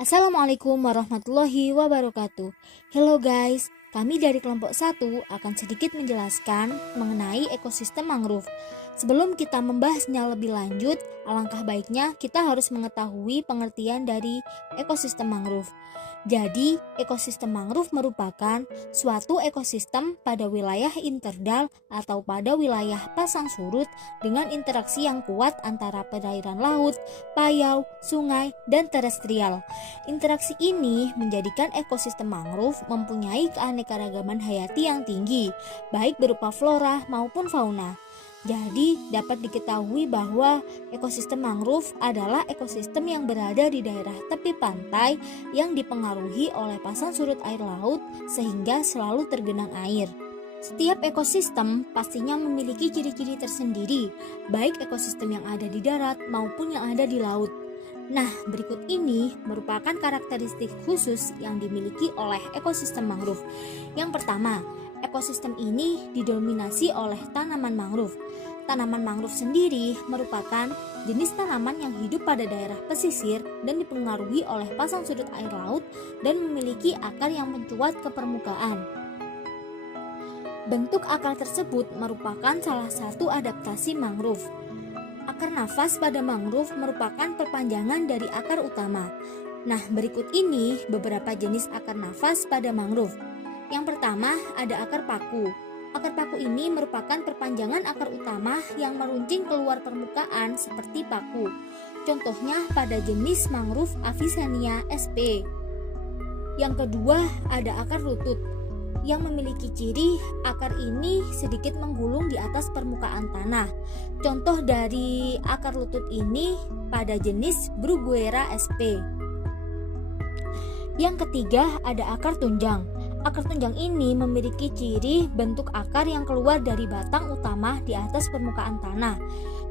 Assalamualaikum warahmatullahi wabarakatuh. Hello guys, kami dari kelompok 1 akan sedikit menjelaskan mengenai ekosistem mangrove. Sebelum kita membahasnya lebih lanjut, alangkah baiknya kita harus mengetahui pengertian dari ekosistem mangrove. Jadi, ekosistem mangrove merupakan suatu ekosistem pada wilayah interdal atau pada wilayah pasang surut dengan interaksi yang kuat antara perairan laut, payau, sungai, dan terestrial. Interaksi ini menjadikan ekosistem mangrove mempunyai keanekaragaman hayati yang tinggi, baik berupa flora maupun fauna. Jadi, dapat diketahui bahwa ekosistem mangrove adalah ekosistem yang berada di daerah tepi pantai yang dipengaruhi oleh pasang surut air laut sehingga selalu tergenang air. Setiap ekosistem pastinya memiliki ciri-ciri tersendiri, baik ekosistem yang ada di darat maupun yang ada di laut. Nah, berikut ini merupakan karakteristik khusus yang dimiliki oleh ekosistem mangrove. Yang pertama, ekosistem ini didominasi oleh tanaman mangrove. Tanaman mangrove sendiri merupakan jenis tanaman yang hidup pada daerah pesisir dan dipengaruhi oleh pasang surut air laut dan memiliki akar yang mencuat ke permukaan. Bentuk akar tersebut merupakan salah satu adaptasi mangrove. Akar nafas pada mangrove merupakan perpanjangan dari akar utama. Nah, berikut ini beberapa jenis akar nafas pada mangrove. Yang pertama, ada akar paku. Akar paku ini merupakan perpanjangan akar utama yang meruncing keluar permukaan seperti paku. Contohnya pada jenis mangrove Avicennia sp. Yang kedua, ada akar lutut yang memiliki ciri akar ini sedikit menggulung di atas permukaan tanah. Contoh dari akar lutut ini pada jenis Bruguera sp. Yang ketiga, ada akar tunjang. Akar tunjang ini memiliki ciri bentuk akar yang keluar dari batang utama di atas permukaan tanah.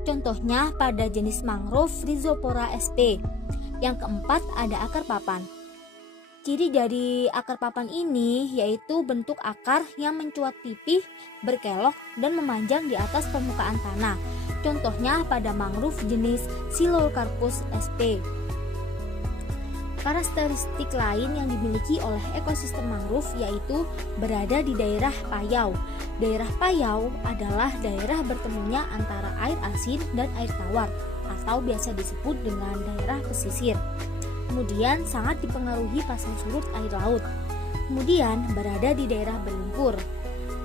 Contohnya pada jenis mangrove Rhizopora sp. Yang keempat, ada akar papan. Ciri dari akar papan ini yaitu bentuk akar yang mencuat pipih, berkelok, dan memanjang di atas permukaan tanah. Contohnya pada mangrove jenis Psilocarpus sp. Karakteristik lain yang dimiliki oleh ekosistem mangrove yaitu berada di daerah payau. Daerah payau adalah daerah bertemunya antara air asin dan air tawar atau biasa disebut dengan daerah pesisir. Kemudian sangat dipengaruhi pasang surut air laut. Kemudian berada di daerah berlumpur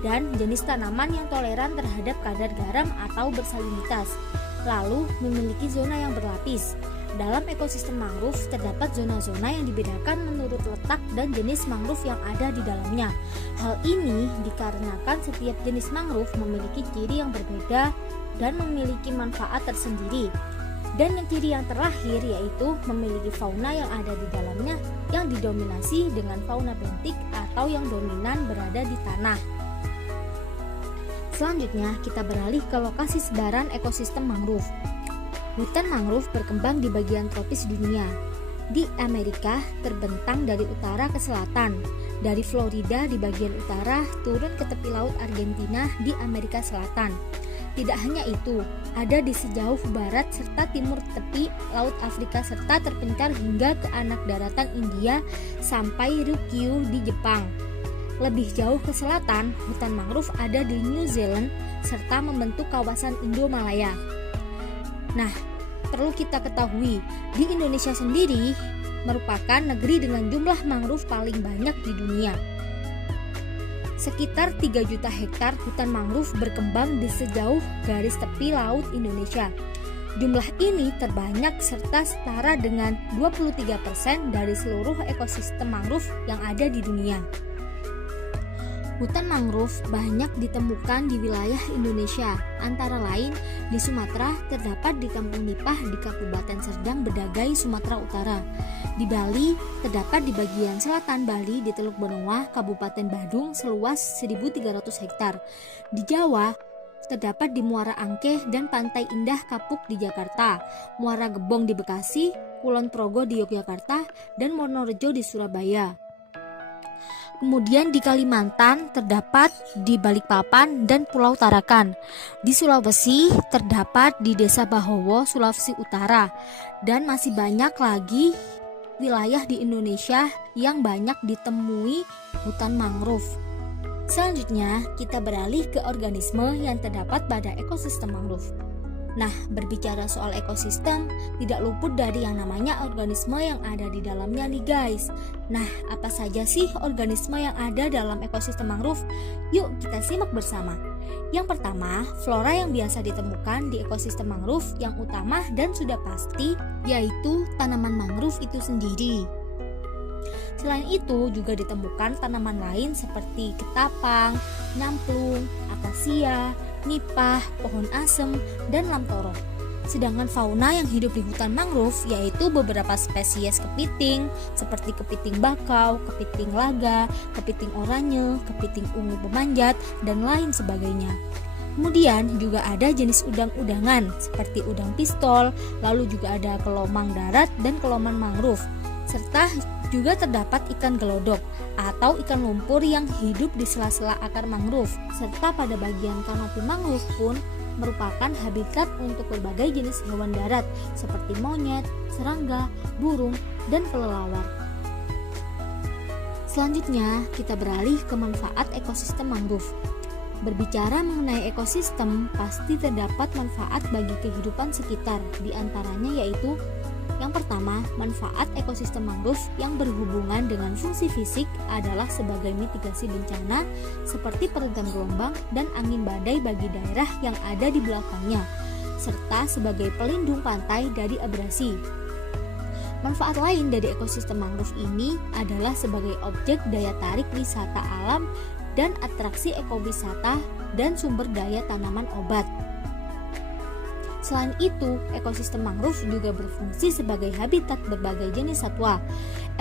dan jenis tanaman yang toleran terhadap kadar garam atau bersalinitas. Lalu memiliki zona yang berlapis. Dalam ekosistem mangrove terdapat zona-zona yang dibedakan menurut letak dan jenis mangrove yang ada di dalamnya. Hal ini dikarenakan setiap jenis mangrove memiliki ciri yang berbeda dan memiliki manfaat tersendiri. Dan yang ciri yang terakhir yaitu memiliki fauna yang ada di dalamnya yang didominasi dengan fauna bentik atau yang dominan berada di tanah. Selanjutnya kita beralih ke lokasi sebaran ekosistem mangrove. Hutan mangrove berkembang di bagian tropis dunia. Di Amerika terbentang dari utara ke selatan, dari Florida di bagian utara turun ke tepi laut Argentina di Amerika Selatan. Tidak hanya itu, ada di sejauh barat serta timur tepi laut Afrika serta terpencar hingga ke anak daratan India sampai Ryukyu di Jepang. Lebih jauh ke selatan, hutan mangrove ada di New Zealand serta membentuk kawasan Indo-Malaya. Nah, perlu kita ketahui, di Indonesia sendiri merupakan negeri dengan jumlah mangrove paling banyak di dunia. Sekitar 3 juta hektar hutan mangrove berkembang di sejauh garis tepi laut Indonesia. Jumlah ini terbanyak serta setara dengan 23% dari seluruh ekosistem mangrove yang ada di dunia. Hutan mangrove banyak ditemukan di wilayah Indonesia, antara lain di Sumatera terdapat di Kampung Nipah di Kabupaten Serdang Bedagai, Sumatera Utara. Di Bali terdapat di bagian selatan Bali di Teluk Benoa, Kabupaten Badung seluas 1.300 hektar. Di Jawa terdapat di Muara Angke dan Pantai Indah Kapuk di Jakarta, Muara Gebong di Bekasi, Kulon Progo di Yogyakarta, dan Wonorejo di Surabaya. Kemudian di Kalimantan terdapat di Balikpapan dan Pulau Tarakan. Di Sulawesi terdapat di Desa Bahowo, Sulawesi Utara. Dan masih banyak lagi wilayah di Indonesia yang banyak ditemui hutan mangrove. Selanjutnya, kita beralih ke organisme yang terdapat pada ekosistem mangrove. Nah, berbicara soal ekosistem, tidak luput dari yang namanya organisme yang ada di dalamnya nih guys. Nah, apa saja sih organisme yang ada dalam ekosistem mangrove? Yuk kita simak bersama. Yang pertama, flora yang biasa ditemukan di ekosistem mangrove yang utama dan sudah pasti yaitu tanaman mangrove itu sendiri. Selain itu juga ditemukan tanaman lain seperti ketapang, nyamplung, akasia, nipah, pohon asem, dan lamtoro. Sedangkan fauna yang hidup di hutan mangrove yaitu beberapa spesies kepiting seperti kepiting bakau, kepiting laga, kepiting oranye, kepiting ungu pemanjat, dan lain sebagainya. Kemudian juga ada jenis udang-udangan seperti udang pistol, lalu juga ada kelomang darat dan kelomang mangrove, serta juga terdapat ikan gelodok atau ikan lumpur yang hidup di sela-sela akar mangrove, serta pada bagian kanopi mangrove pun merupakan habitat untuk berbagai jenis hewan darat seperti monyet, serangga, burung, dan kelelawar. Selanjutnya, kita beralih ke manfaat ekosistem mangrove. Berbicara mengenai ekosistem, pasti terdapat manfaat bagi kehidupan sekitar, di antaranya yaitu yang pertama, manfaat ekosistem mangrove yang berhubungan dengan fungsi fisik adalah sebagai mitigasi bencana seperti peredam gelombang dan angin badai bagi daerah yang ada di belakangnya, serta sebagai pelindung pantai dari abrasi. Manfaat lain dari ekosistem mangrove ini adalah sebagai objek daya tarik wisata alam dan atraksi ekowisata dan sumber daya tanaman obat. Selain itu, ekosistem mangrove juga berfungsi sebagai habitat berbagai jenis satwa.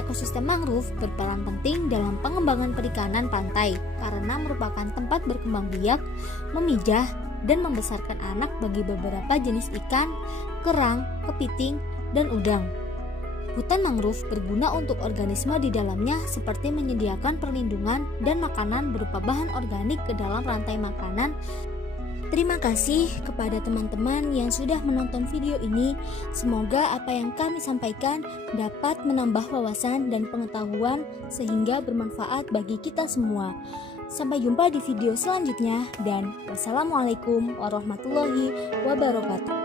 Ekosistem mangrove berperan penting dalam pengembangan perikanan pantai karena merupakan tempat berkembang biak, memijah, dan membesarkan anak bagi beberapa jenis ikan, kerang, kepiting, dan udang. Hutan mangrove berguna untuk organisme di dalamnya seperti menyediakan perlindungan dan makanan berupa bahan organik ke dalam rantai makanan. Terima kasih kepada teman-teman yang sudah menonton video ini. Semoga apa yang kami sampaikan dapat menambah wawasan dan pengetahuan sehingga bermanfaat bagi kita semua. Sampai jumpa di video selanjutnya dan wassalamualaikum warahmatullahi wabarakatuh.